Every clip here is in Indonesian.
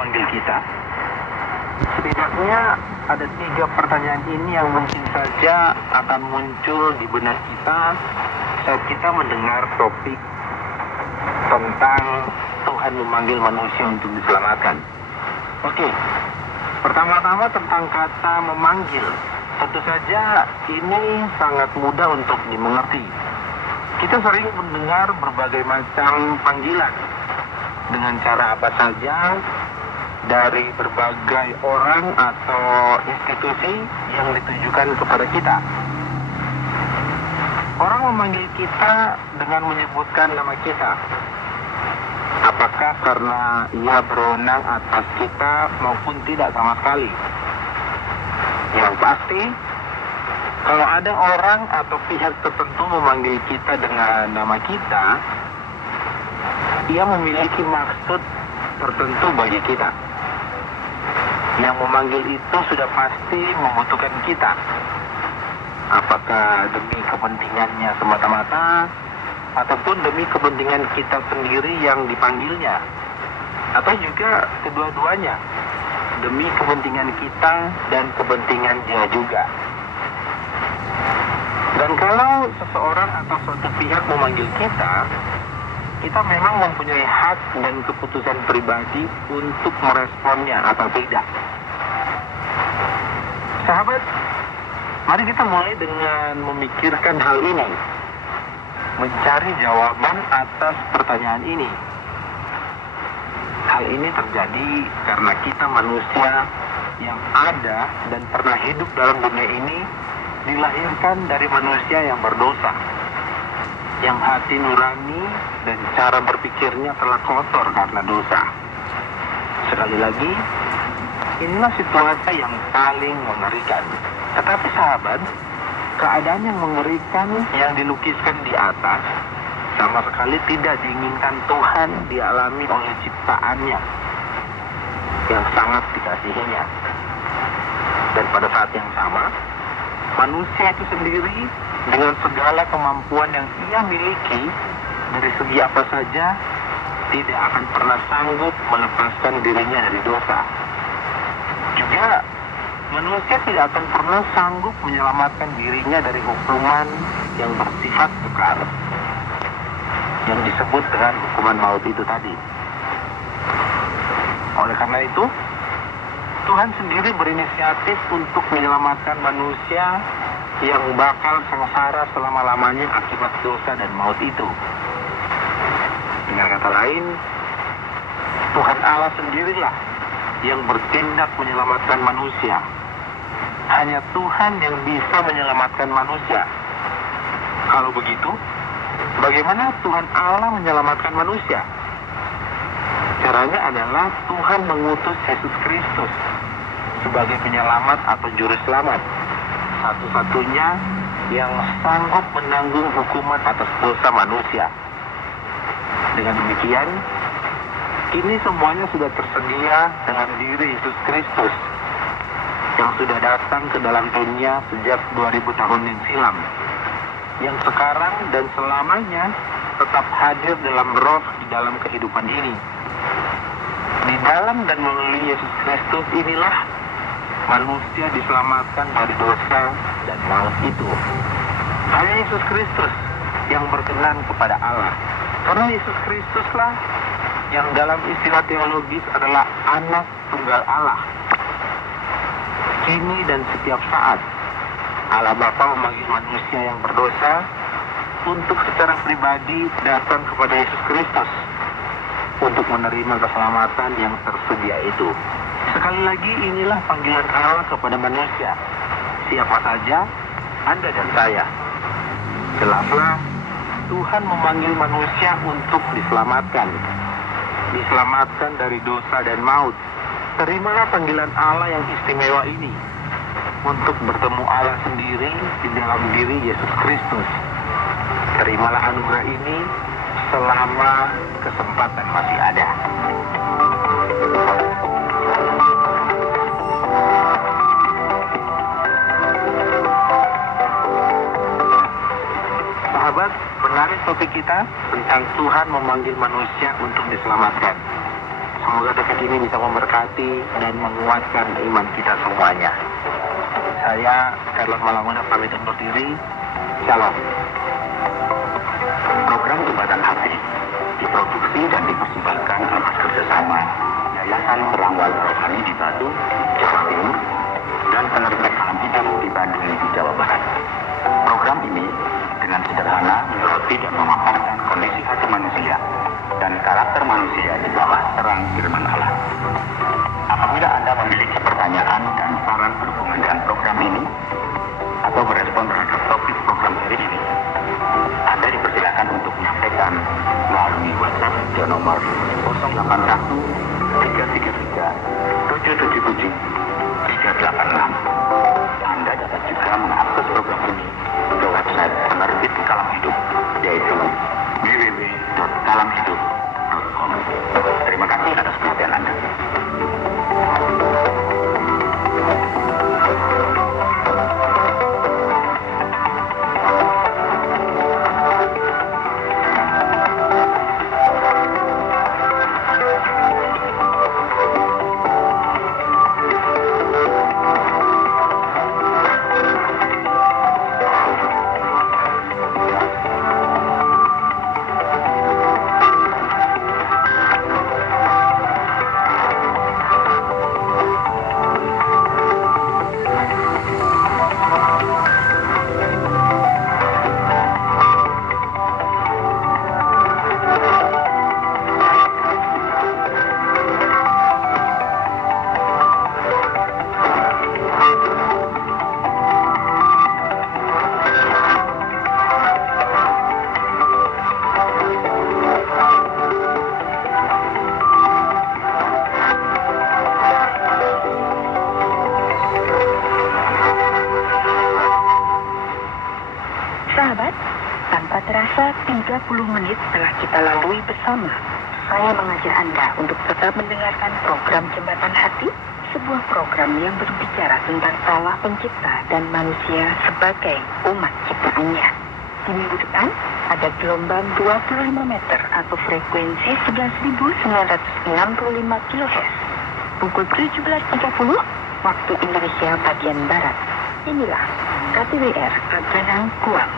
memanggil kita? Setidaknya ada 3 pertanyaan ini yang mungkin saja akan muncul di benak kita saat kita mendengar topik tentang Tuhan memanggil manusia untuk diselamatkan. Oke, pertama-tama tentang kata memanggil. Tentu saja ini sangat mudah untuk dimengerti. Kita sering mendengar berbagai macam panggilan dengan cara apa saja dari berbagai orang atau institusi yang ditujukan kepada kita. Orang memanggil kita dengan menyebutkan nama kita. Apakah karena ia berwenang atas kita maupun tidak sama sekali? Yang pasti, kalau ada orang atau pihak tertentu memanggil kita dengan nama kita, ia memiliki maksud tertentu bagi kita. Yang memanggil itu sudah pasti membutuhkan kita. Apakah demi kepentingannya semata-mata, ataupun demi kepentingan kita sendiri yang dipanggilnya, atau juga kedua-duanya, demi kepentingan kita dan kepentingan dia juga. Dan kalau seseorang atau suatu pihak memanggil kita memang mempunyai hak dan keputusan pribadi untuk meresponnya atau tidak. Sahabat, mari kita mulai dengan memikirkan hal ini, mencari jawaban atas pertanyaan ini. Hal ini terjadi karena kita manusia yang ada dan pernah hidup dalam dunia ini dilahirkan dari manusia yang berdosa, yang hati nurani dan cara berpikirnya telah kotor karena dosa. Sekali lagi, inilah situasi yang paling mengerikan. Tetapi sahabat, keadaan yang mengerikan yang dilukiskan di atas sama sekali tidak diinginkan Tuhan dialami oleh ciptaannya yang sangat dikasihinya. Dan pada saat yang sama, manusia itu sendiri dengan segala kemampuan yang ia miliki dari segi apa saja tidak akan pernah sanggup melepaskan dirinya dari dosa. Juga manusia tidak akan pernah sanggup menyelamatkan dirinya dari hukuman yang bersifat kekal, yang disebut dengan hukuman maut itu tadi. Oleh karena itu, Tuhan sendiri berinisiatif untuk menyelamatkan manusia yang bakal sengsara selama-lamanya akibat dosa dan maut itu. Dengan kata lain, Tuhan Allah sendirilah yang bertindak menyelamatkan manusia. Hanya Tuhan yang bisa menyelamatkan manusia. Kalau begitu, bagaimana Tuhan Allah menyelamatkan manusia? Caranya adalah Tuhan mengutus Yesus Kristus sebagai penyelamat atau juru selamat, satu-satunya yang sanggup menanggung hukuman atas dosa manusia. Dengan demikian, kini semuanya sudah tersedia dengan diri Yesus Kristus yang sudah datang ke dalam dunia sejak 2000 tahun yang silam, yang sekarang dan selamanya tetap hadir dalam roh di dalam kehidupan ini. Di dalam dan melalui Yesus Kristus inilah manusia diselamatkan dari dosa dan maut itu. Hanya Yesus Kristus yang berkenan kepada Allah. Karena Yesus Kristuslah yang dalam istilah teologis adalah anak tunggal Allah. Kini dan setiap saat Allah Bapa memanggil manusia yang berdosa untuk secara pribadi datang kepada Yesus Kristus untuk menerima keselamatan yang tersedia itu. Sekali lagi, inilah panggilan Allah kepada manusia, siapa saja, Anda dan saya. Jelaslah, Tuhan memanggil manusia untuk diselamatkan dari dosa dan maut. Terimalah panggilan Allah yang istimewa ini untuk bertemu Allah sendiri di dalam diri Yesus Kristus. Terimalah anugerah ini selama kesempatan masih ada. Sahabat, menarik topik kita tentang Tuhan memanggil manusia untuk diselamatkan. Semoga dekat ini bisa memberkati dan menguatkan iman kita semuanya. Saya, Carlos Malamuna, pamit undur diri. Shalom. Program Jembatan Hati diproduksi dan dipersembahkan atas kerjasama Yayasan Perawat Rohani di Batu, Jawa Timur, dan Penerbit Alam Hidup di Bandung, Jawa Barat. Program ini dengan sederhana menyoroti dan memaparkan kondisi hati manusia dan karakter manusia di bawah terang firman Allah. Apabila Anda memiliki pertanyaan dan saran berhubungan dengan program ini atau berespon terhadap topik program hari ini, Anda dipersilakan untuk menyampaikan melalui WhatsApp di nomor 081 333 777 386. Anda dapat juga mengakses program ini ke website Penerbit Kalam Hidup, yaitu www.kalamhidup.com. Terima kasih atas perhatian Anda. Sahabat, tanpa terasa 30 menit telah kita lalui bersama. Saya mengajak Anda untuk tetap mendengarkan program Jembatan Hati, sebuah program yang berbicara tentang Allah Pencipta dan manusia sebagai umat ciptaannya. Di minggu depan, ada gelombang 25 meter atau frekuensi 11.965 kHz. Pukul 17.30 waktu Indonesia bagian Barat. Inilah KTWR Adrenang Kuang.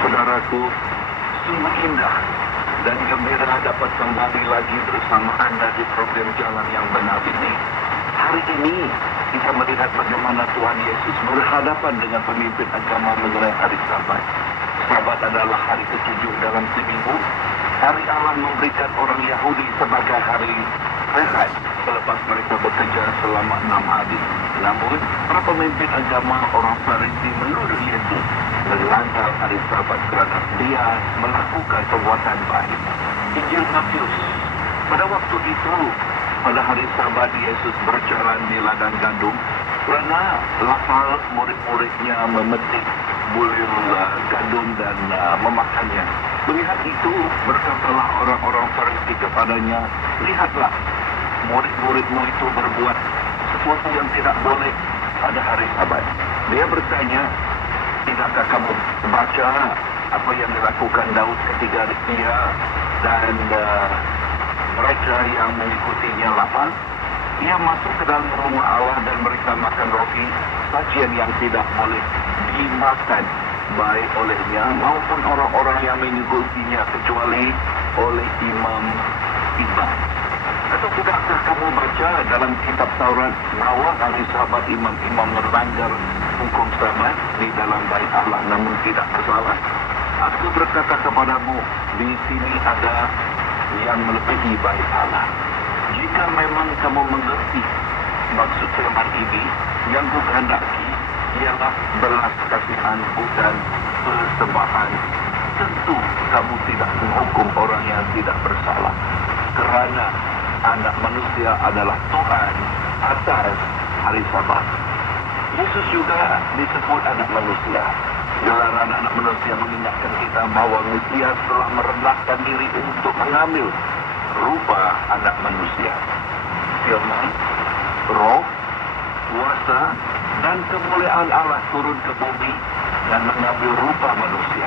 Saudaraku, sungguh indah dan gembira dapat kembali lagi bersama Anda di program Jalan yang Benar ini. Hari ini kita melihat bagaimana Tuhan Yesus berhadapan dengan pemimpin agama mengenai hari Sabat. Sabat adalah hari ketujuh dalam seminggu. Hari Allah memberikan orang Yahudi sebagai hari rehat selepas mereka bekerja selama 6 hari. Namun, para pemimpin agama orang Farisi menuduh Yesus melanggar hari Sabat kerana dia melakukan perbuatan baik. Injil Matius, pada waktu itu, pada hari Sabat Yesus berjalan di ladang gandum kerana lapar murid-muridnya memetik bulir gandum dan memakannya. Melihat itu, berkatalah orang-orang Farisi kepadanya, lihatlah, murid-muridmu itu berbuat sesuatu yang tidak boleh pada hari Sabat. Dia bertanya, tidakkah kamu baca apa yang dilakukan Daud ketika dia dan mereka yang mengikutinya lapar? Ia masuk ke dalam rumah Allah dan mereka makan roti, sajian yang tidak boleh dimakan baik olehnya maupun orang-orang yang mengikutinya kecuali oleh imam-imam. Atau tidakkah kamu baca dalam kitab Taurat bahwa hari Sabat imam-imam melanggar hukum Sabat di dalam bait Allah namun tidak bersalah? Aku berkata kepadamu, di sini ada yang melebihi bait Allah. Jika memang kamu mengerti maksud firman ini, yang kukehendaki ialah belas kasihan bukan persembahan. Tentu kamu tidak menghukum orang yang tidak bersalah, kerana anak manusia adalah Tuhan atas hari Sabat. Yesus juga disebut anak manusia. Gelaran anak manusia mengingatkan kita bahwa Mesias telah merendahkan diri untuk mengambil rupa anak manusia. Firman, roh, kuasa, dan kemuliaan Allah turun ke bumi dan mengambil rupa manusia.